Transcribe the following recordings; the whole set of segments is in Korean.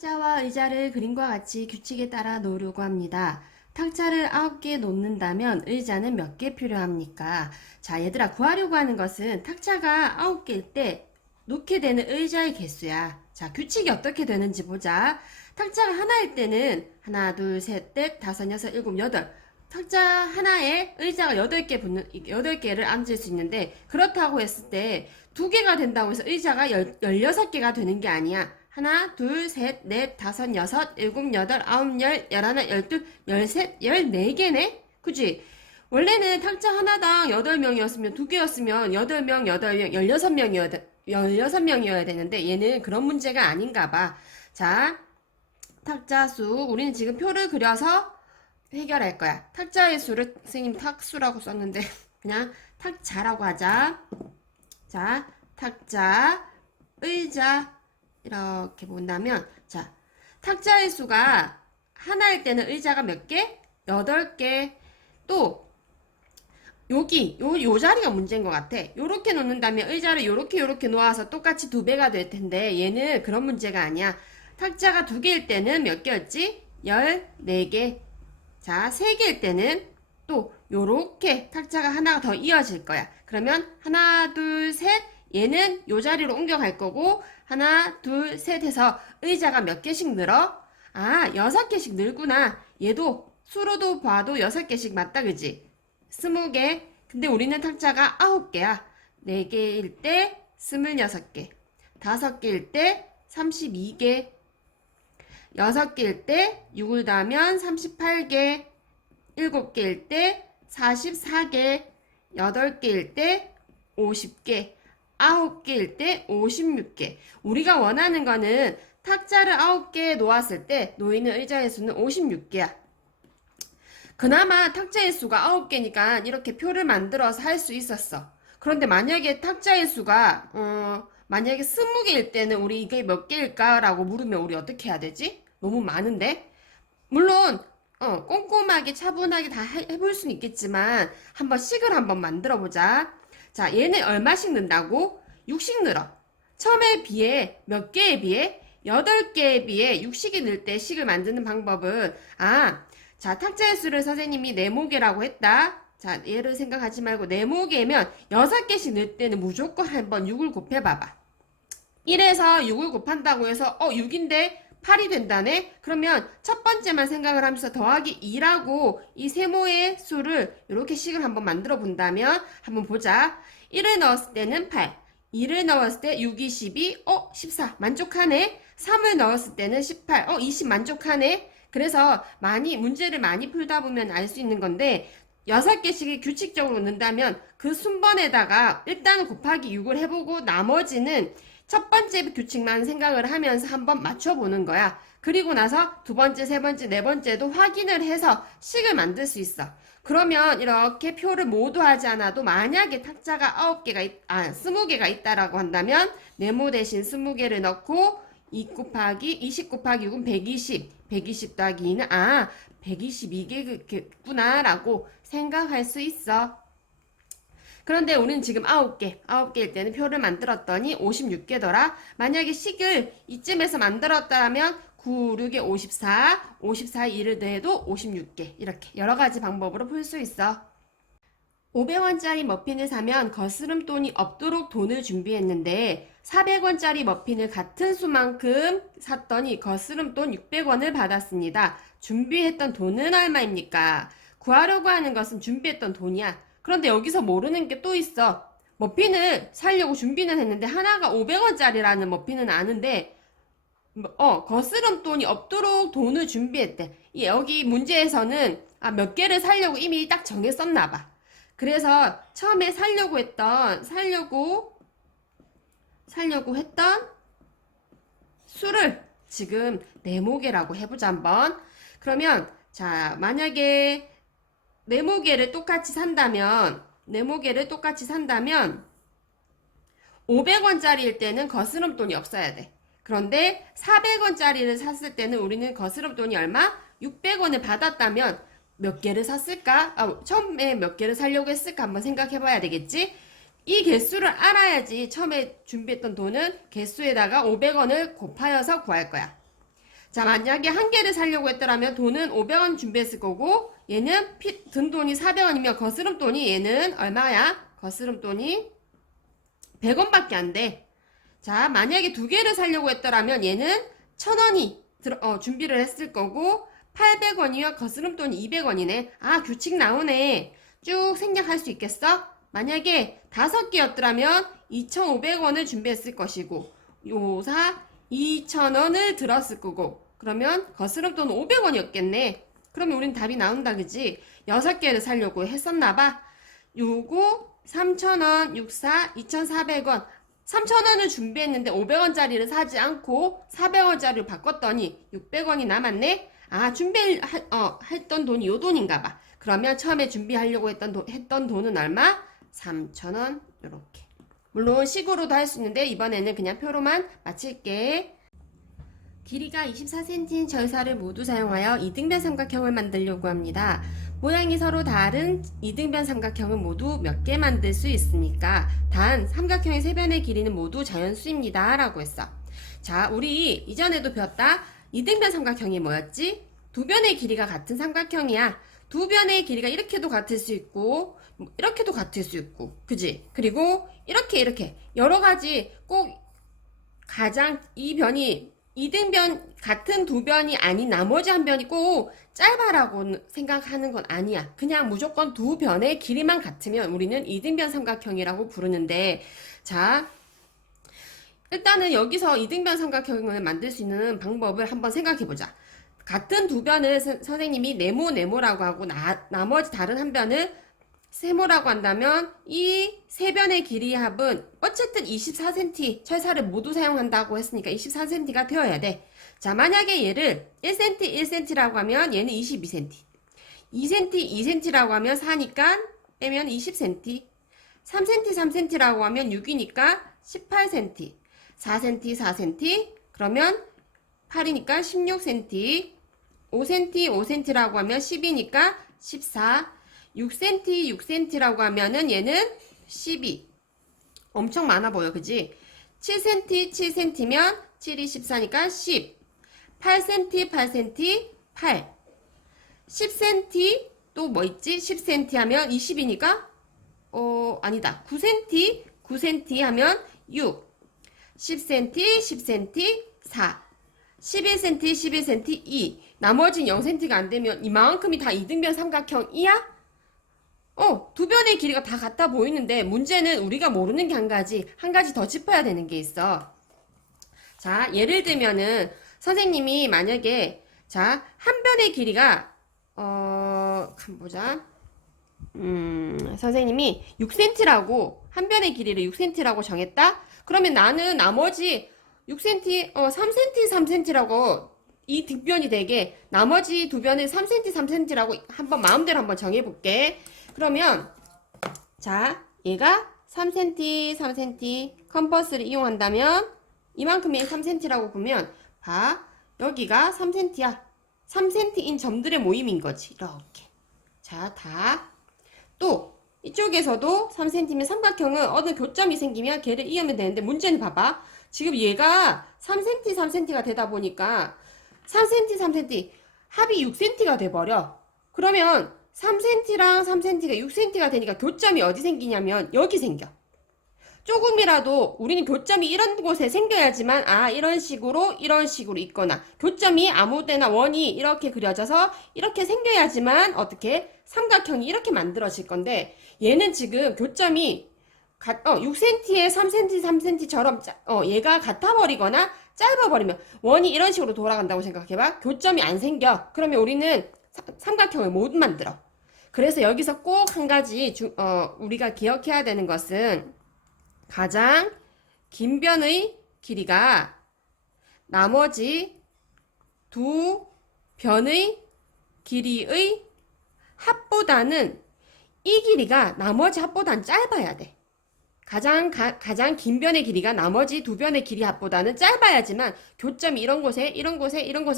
탁자와 의자를 그림과 같이 규칙에 따라 놓으려고 합니다. 탁자를 9개 놓는다면 의자는 몇 개 필요합니까? 자, 얘들아, 구하려고 하는 것은 탁자가 9개일 때 놓게 되는 의자의 개수야. 자, 규칙이 어떻게 되는지 보자. 탁자가 하나일 때는 하나, 둘, 셋, 넷, 다섯, 여섯, 일곱, 여덟. 탁자 하나에 의자가 8개를 앉을 수 있는데, 그렇다고 했을 때 2개가 된다고 해서 의자가 16개가 되는 게 아니야. 하나, 둘, 셋, 넷, 다섯, 여섯, 일곱, 여덟, 아홉, 열, 열하나, 열둘, 열셋, 14개네? 그치? 원래는 탁자 하나당 8명이었으면 2개였으면 8명, 8명, 16명이어야 되는데 얘는 그런 문제가 아닌가 봐. 자, 탁자 수. 우리는 지금 표를 그려서 해결할 거야. 탁자의 수를 선생님 탁수라고 썼는데 그냥 탁자라고 하자. 자, 탁자, 의자 이렇게 본다면 자, 탁자의 수가 하나일 때는 의자가 몇 개? 8개. 또 여기 요 자리가 문제인 것 같아. 요렇게 놓는다면 의자를 요렇게 놓아서 똑같이 2배가 될 텐데 얘는 그런 문제가 아니야. 탁자가 2개일 때는 몇 개였지? 14개. 자, 3개일 때는 또 요렇게 탁자가 하나가 더 이어질 거야. 그러면 하나, 둘, 셋. 얘는 요 자리로 옮겨갈 거고 하나, 둘, 셋 해서 의자가 몇 개씩 늘어? 아, 6개씩 늘구나. 얘도 수로도 봐도 6개씩 맞다, 그지? 20개. 근데 우리는 탁자가 9개야. 4개일 때 26개. 5개일 때 32개. 6개일 때 6을 더하면 38개. 7개일 때 44개. 8개일 때 50개. 9개일 때 56개. 우리가 원하는 거는 탁자를 9개 놓았을 때 놓이는 의자의 수는 56개야. 그나마 탁자의 수가 9개니까 이렇게 표를 만들어서 할 수 있었어. 그런데 만약에 탁자의 수가 만약에 20개일 때는 우리 이게 몇 개일까? 라고 물으면 우리 어떻게 해야 되지? 너무 많은데? 물론 꼼꼼하게 차분하게 다 해볼 수는 있겠지만 한번 식을 한번 만들어 보자. 자, 얘는 얼마씩 넣는다고? 6씩 늘어. 처음에 비해 몇 개에 비해? 8개에 비해 6식이 늘 때 식을 만드는 방법은 자, 탁자의 수를 선생님이 네모개라고 했다. 자, 얘를 생각하지 말고 네모개면 6개씩 넣을 때는 무조건 한번 6을 곱해봐봐. 1에서 6을 곱한다고 해서 6인데 8이 된다네? 그러면 첫 번째만 생각을 하면서 더하기 2라고 이 세모의 수를 이렇게 식을 한번 만들어 본다면 한번 보자. 1을 넣었을 때는 8, 2를 넣었을 때 6, 2, 12, 14 만족하네. 3을 넣었을 때는 18, 20 만족하네. 그래서 문제를 많이 풀다 보면 알 수 있는 건데 6개씩이 규칙적으로 넣는다면 그 순번에다가 일단 곱하기 6을 해보고 나머지는 첫 번째 규칙만 생각을 하면서 한번 맞춰보는 거야. 그리고 나서 두 번째, 세 번째, 네 번째도 확인을 해서 식을 만들 수 있어. 그러면 이렇게 표를 모두 하지 않아도 만약에 탁자가 20개가 있다라고 한다면 네모 대신 20개를 넣고 20 곱하기 6은 120 더하기 2는 122개구나 라고 생각할 수 있어. 그런데 우리는 지금 9개일 때는 표를 만들었더니 56개더라. 만약에 식을 이쯤에서 만들었다면 9, 6에 54, 54에 2를 더해도 56개. 이렇게 여러 가지 방법으로 풀 수 있어. 500원짜리 머핀을 사면 거스름돈이 없도록 돈을 준비했는데 400원짜리 머핀을 같은 수만큼 샀더니 거스름돈 600원을 받았습니다. 준비했던 돈은 얼마입니까? 구하려고 하는 것은 준비했던 돈이야. 그런데 여기서 모르는 게 또 있어. 머핀을 사려고 준비는 했는데 하나가 500원짜리라는 머핀은 아는데 거스름돈이 없도록 돈을 준비했대. 여기 문제에서는 몇 개를 사려고 이미 딱 정했었나 봐. 그래서 처음에 사려고 했던 수를 지금 네모개라고 해보자 한번. 그러면 자, 만약에 네모개를 똑같이 산다면 500원짜리일 때는 거스름돈이 없어야 돼. 그런데 400원짜리를 샀을 때는 우리는 거스름돈이 얼마? 600원을 받았다면 몇 개를 샀을까? 처음에 몇 개를 사려고 했을까? 한번 생각해 봐야 되겠지? 이 개수를 알아야지 처음에 준비했던 돈은 개수에다가 500원을 곱하여서 구할 거야. 자, 만약에 한 개를 사려고 했더라면 돈은 500원 준비했을 거고 얘는 든 돈이 400원이면 거스름돈이 얘는 얼마야? 거스름돈이 100원밖에 안 돼. 자, 만약에 두 개를 사려고 했더라면 얘는 1000원이 준비를 했을 거고 800원이면 거스름돈이 200원이네. 아, 규칙 나오네. 쭉 생략할 수 있겠어? 만약에 5개였더라면 2,500원을 준비했을 것이고 요사 2,000원을 들었을 거고 그러면 거스름돈은 500원이었겠네. 그러면 우린 답이 나온다, 그지? 6개를 사려고 했었나봐. 요거 3,000원, 64, 2,400원. 3,000원을 준비했는데 500원짜리를 사지 않고 400원짜리로 바꿨더니 600원이 남았네? 아, 했던 돈이 요 돈인가 봐. 그러면 처음에 준비하려고 했던 돈은 얼마? 3,000원. 요렇게. 물론 식으로도 할 수 있는데 이번에는 그냥 표로만 마칠게. 길이가 24cm인 절사를 모두 사용하여 이등변 삼각형을 만들려고 합니다. 모양이 서로 다른 이등변 삼각형은 모두 몇 개 만들 수 있습니까? 단 삼각형의 세 변의 길이는 모두 자연수입니다. 라고 했어. 자, 우리 이전에도 배웠다. 이등변 삼각형이 뭐였지? 두 변의 길이가 같은 삼각형이야. 두 변의 길이가 이렇게도 같을 수 있고 이렇게도 같을 수 있고, 그지? 그리고 이렇게 여러 가지 꼭 가장 이 변이 이등변 같은 두 변이 아닌 나머지 한 변이 꼭 짧아라고 생각하는 건 아니야. 그냥 무조건 두 변의 길이만 같으면 우리는 이등변 삼각형이라고 부르는데, 자, 일단은 여기서 이등변 삼각형을 만들 수 있는 방법을 한번 생각해 보자. 같은 두 변을 선생님이 네모라고 하고 나머지 다른 한 변을 세모라고 한다면 이 세 변의 길이의 합은 어쨌든 24cm 철사를 모두 사용한다고 했으니까 24cm가 되어야 돼. 자, 만약에 얘를 1cm 1cm라고 하면 얘는 22cm, 2cm 2cm라고 하면 4니까 빼면 20cm, 3cm 3cm라고 하면 6이니까 18cm, 4cm 4cm 그러면 8이니까 16cm, 5cm 5cm라고 하면 10이니까 14, 6cm 6cm라고 하면은 얘는 12. 엄청 많아 보여, 그지? 7cm 7cm면 7이 14니까 10. 8cm 8cm 8. 10cm 또 뭐 있지? 10cm 하면 20이니까 아니다. 9cm 9cm 하면 6. 10cm 10cm 4. 11cm 11cm 2. 나머진 0cm가 안 되면 이만큼이 다 이등변 삼각형이야? 두 변의 길이가 다 같아 보이는데 문제는 우리가 모르는 게 한 가지 더 짚어야 되는 게 있어. 자, 예를 들면은 선생님이 만약에 자, 한 변의 길이가 한번 보자. 선생님이 6cm라고 한 변의 길이를 6cm라고 정했다? 그러면 나는 나머지 6cm, 3cm, 3cm라고 이 뒷변이 되게 나머지 두 변을 3cm, 3cm라고 마음대로 한번 정해볼게. 그러면 자, 얘가 3cm, 3cm 컴퍼스를 이용한다면 이만큼이 3cm라고 보면 봐, 여기가 3cm야. 3cm인 점들의 모임인 거지. 이렇게. 자, 또 이쪽에서도 3cm면 삼각형은 어느 교점이 생기면 걔를 이으면 되는데 문제는 봐봐. 지금 얘가 3cm, 3cm가 되다 보니까 3cm, 3cm 합이 6cm가 돼버려. 그러면 3cm랑 3cm가 6cm가 되니까 교점이 어디 생기냐면 여기 생겨. 조금이라도 우리는 교점이 이런 곳에 생겨야지만 이런 식으로 있거나 교점이 아무데나 원이 이렇게 그려져서 이렇게 생겨야지만 어떻게 삼각형이 이렇게 만들어질 건데 얘는 지금 교점이 6cm에 3cm, 3cm처럼 얘가 같아버리거나 짧아버리면 원이 이런 식으로 돌아간다고 생각해봐. 교점이 안 생겨. 그러면 우리는 삼각형을 못 만들어. 그래서 여기서 꼭 한 가지 우리가 기억해야 되는 것은 가장 긴 변의 길이가 나머지 두 변의 길이의 합보다는 이 길이가 나머지 합보다는 짧아야 돼. 가장 긴 변의 길이가 나머지 두 변의 길이 합보다는 짧아야지만 교점이 이런 곳에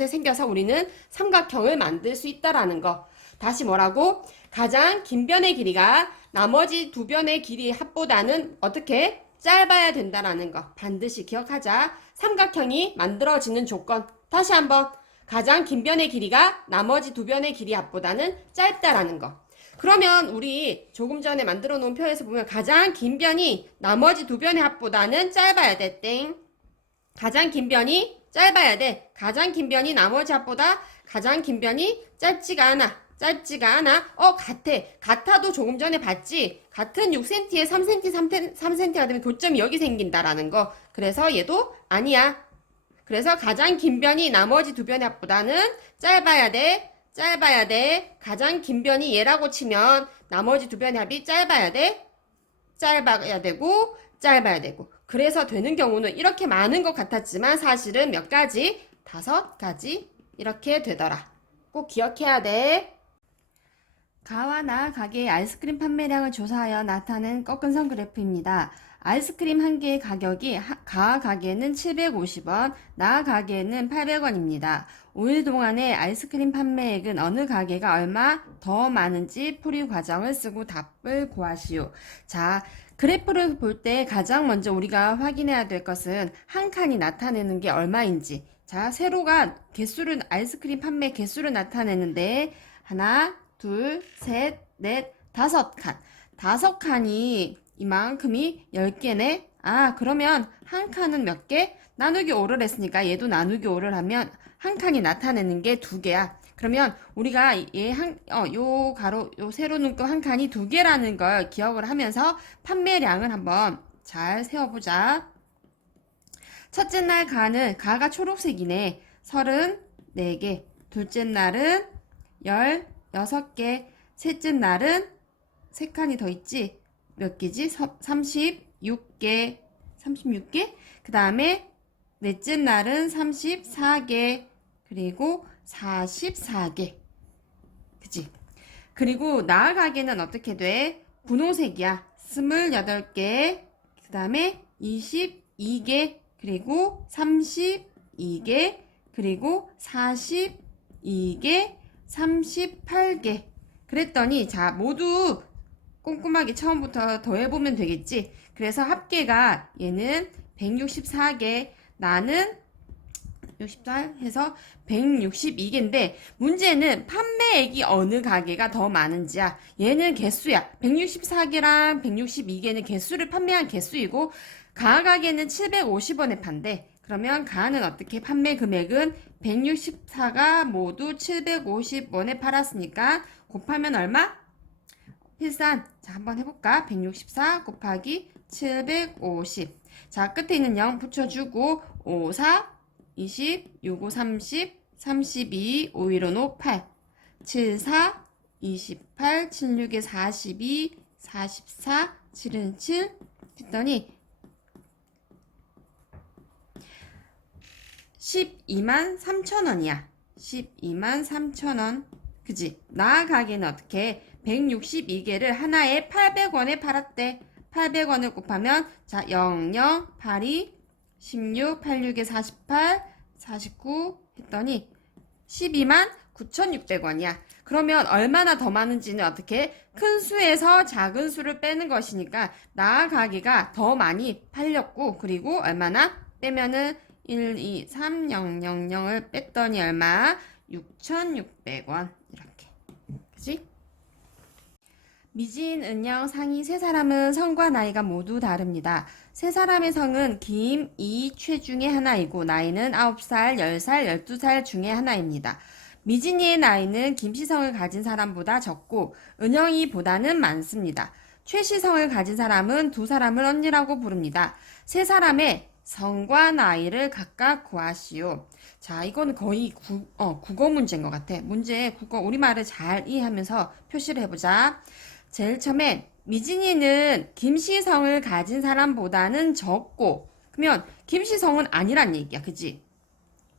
생겨서 우리는 삼각형을 만들 수 있다라는 거. 다시 뭐라고? 가장 긴 변의 길이가 나머지 두 변의 길이 합보다는 어떻게? 짧아야 된다라는 거. 반드시 기억하자. 삼각형이 만들어지는 조건. 다시 한번. 가장 긴 변의 길이가 나머지 두 변의 길이 합보다는 짧다라는 거. 그러면 우리 조금 전에 만들어 놓은 표에서 보면 가장 긴 변이 나머지 두 변의 합보다는 짧아야 돼. 땡. 가장 긴 변이 짧아야 돼. 가장 긴 변이 나머지 합보다 가장 긴 변이 짧지가 않아. 짧지가 않아. 같아. 같아도 조금 전에 봤지. 같은 6cm에 3cm, 3cm가 되면 교점이 여기 생긴다라는 거. 그래서 얘도 아니야. 그래서 가장 긴 변이 나머지 두 변의 합보다는 짧아야 돼. 짧아야 돼. 가장 긴 변이 얘라고 치면 나머지 두 변의 합이 짧아야 돼. 짧아야 되고 짧아야 되고. 그래서 되는 경우는 이렇게 많은 것 같았지만 사실은 몇 가지? 5가지 이렇게 되더라. 꼭 기억해야 돼. 가와 나 가게의 아이스크림 판매량을 조사하여 나타낸 꺾은선 그래프입니다. 아이스크림 한 개의 가격이 가 가게는 750원, 나 가게는 800원입니다. 5일 동안의 아이스크림 판매액은 어느 가게가 얼마 더 많은지 풀이 과정을 쓰고 답을 구하시오. 자, 그래프를 볼 때 가장 먼저 우리가 확인해야 될 것은 한 칸이 나타내는 게 얼마인지. 자, 세로가 개수를, 아이스크림 판매 개수를 나타내는데 하나, 둘, 셋, 넷, 5칸. 5칸이 이만큼이 10개네. 아, 그러면 한 칸은 몇 개? 나누기 5를 했으니까 얘도 나누기 5를 하면 한 칸이 나타내는 게 2개야. 그러면 우리가 요 가로, 요 세로 눈금 한 칸이 2개라는 걸 기억을 하면서 판매량을 한번 잘 세워보자. 첫째 날 가가 초록색이네. 34개. 둘째 날은 16개. 셋째 날은 3칸이 더 있지? 몇 개지? 36개. 36개? 그 다음에 넷째 날은 34개. 그리고 44개. 그치? 그리고 나아가게는 어떻게 돼? 분홍색이야. 28개. 그 다음에 22개. 그리고 32개. 그리고 42개. 38개. 그랬더니 자 모두 꼼꼼하게 처음부터 더해보면 되겠지. 그래서 합계가 얘는 164개, 나는 64 해서 162개인데 문제는 판매액이 어느 가게가 더 많은지야. 얘는 개수야. 164개랑 162개는 개수를 판매한 개수이고 가 가게는 750원에 판대. 그러면 가는 어떻게 판매 금액은 164가 모두 750원에 팔았으니까 곱하면 얼마? 필산. 자, 한번 해볼까? 164 곱하기 750. 자, 끝에 있는 0 붙여주고 5, 4, 20, 6, 5, 30, 32, 5, 1, 5, 8, 7, 4, 28, 7, 6에 42, 44, 7은 7 했더니 12만 3천원이야. 12만 3천원. 그지? 나 가게는 어떻게 162개를 하나에 800원에 팔았대. 800원을 곱하면 자 0, 0, 8, 2, 16, 86에 48, 49 했더니 12만 9,600원이야. 그러면 얼마나 더 많은지는 어떻게? 큰 수에서 작은 수를 빼는 것이니까 나 가게가 더 많이 팔렸고 그리고 얼마나? 빼면은 1, 2, 3, 0, 0, 0을 뺐더니 얼마? 6,600원. 이렇게. 그치? 미진, 은영, 상희 세 사람은 성과 나이가 모두 다릅니다. 세 사람의 성은 김, 이, 최 중에 하나이고 나이는 9살, 10살, 12살 중에 하나입니다. 미진이의 나이는 김씨성을 가진 사람보다 적고 은영이보다는 많습니다. 최씨성을 가진 사람은 두 사람을 언니라고 부릅니다. 세 사람의 성과 나이를 각각 구하시오. 자, 이건 거의 국어 문제인 것 같아. 문제 국어 우리말을 잘 이해하면서 표시를 해보자. 제일 처음에 미진이는 김씨성을 가진 사람보다는 적고 그러면 김씨성은 아니란 얘기야. 그치?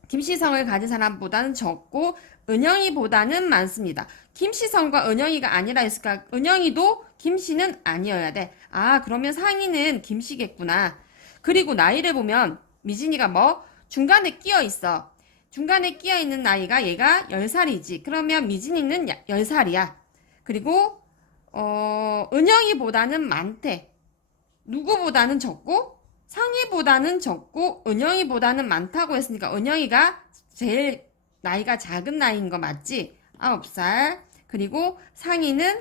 김씨성을 가진 사람보다는 적고 은영이보다는 많습니다. 김씨성과 은영이가 아니라 했을까? 은영이도 김씨는 아니어야 돼. 아, 그러면 상희는 김씨겠구나. 그리고 나이를 보면 미진이가 뭐? 중간에 끼어 있어. 중간에 끼어 있는 나이가 얘가 10살이지. 그러면 미진이는 10살이야. 그리고 은영이보다는 많대. 누구보다는 적고 상희보다는 적고 은영이보다는 많다고 했으니까 은영이가 제일 나이가 작은 나이인 거 맞지? 9살. 그리고 상이는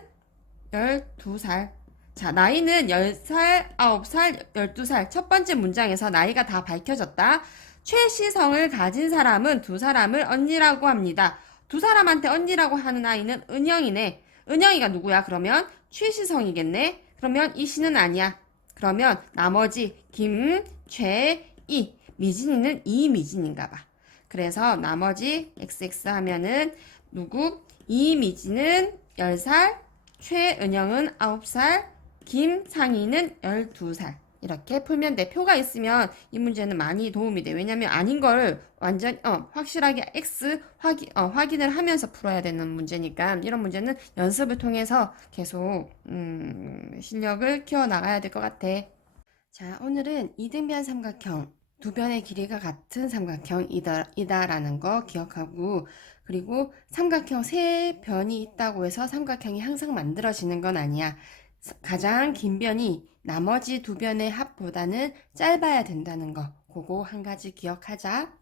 12살. 자, 나이는 10살, 9살, 12살. 첫 번째 문장에서 나이가 다 밝혀졌다. 최시성을 가진 사람은 두 사람을 언니라고 합니다. 두 사람한테 언니라고 하는 아이는 은영이네. 은영이가 누구야? 그러면 최시성이겠네. 그러면 이 씨는 아니야. 그러면 나머지 김, 최, 이. 미진이는 이미진인가 봐. 그래서 나머지 XX 하면은 누구? 이미진은 10살, 최은영은 9살, 김상희는 12살. 이렇게 풀면 돼. 표가 있으면 이 문제는 많이 도움이 돼. 왜냐면 아닌 걸 완전 확실하게 확인을 하면서 풀어야 되는 문제니까 이런 문제는 연습을 통해서 계속 실력을 키워 나가야 될 것 같아. 자, 오늘은 이등변 삼각형, 두 변의 길이가 같은 삼각형이다라는 거 기억하고, 그리고 삼각형 세 변이 있다고 해서 삼각형이 항상 만들어지는 건 아니야. 가장 긴 변이 나머지 두 변의 합보다는 짧아야 된다는 거, 그거 한 가지 기억하자.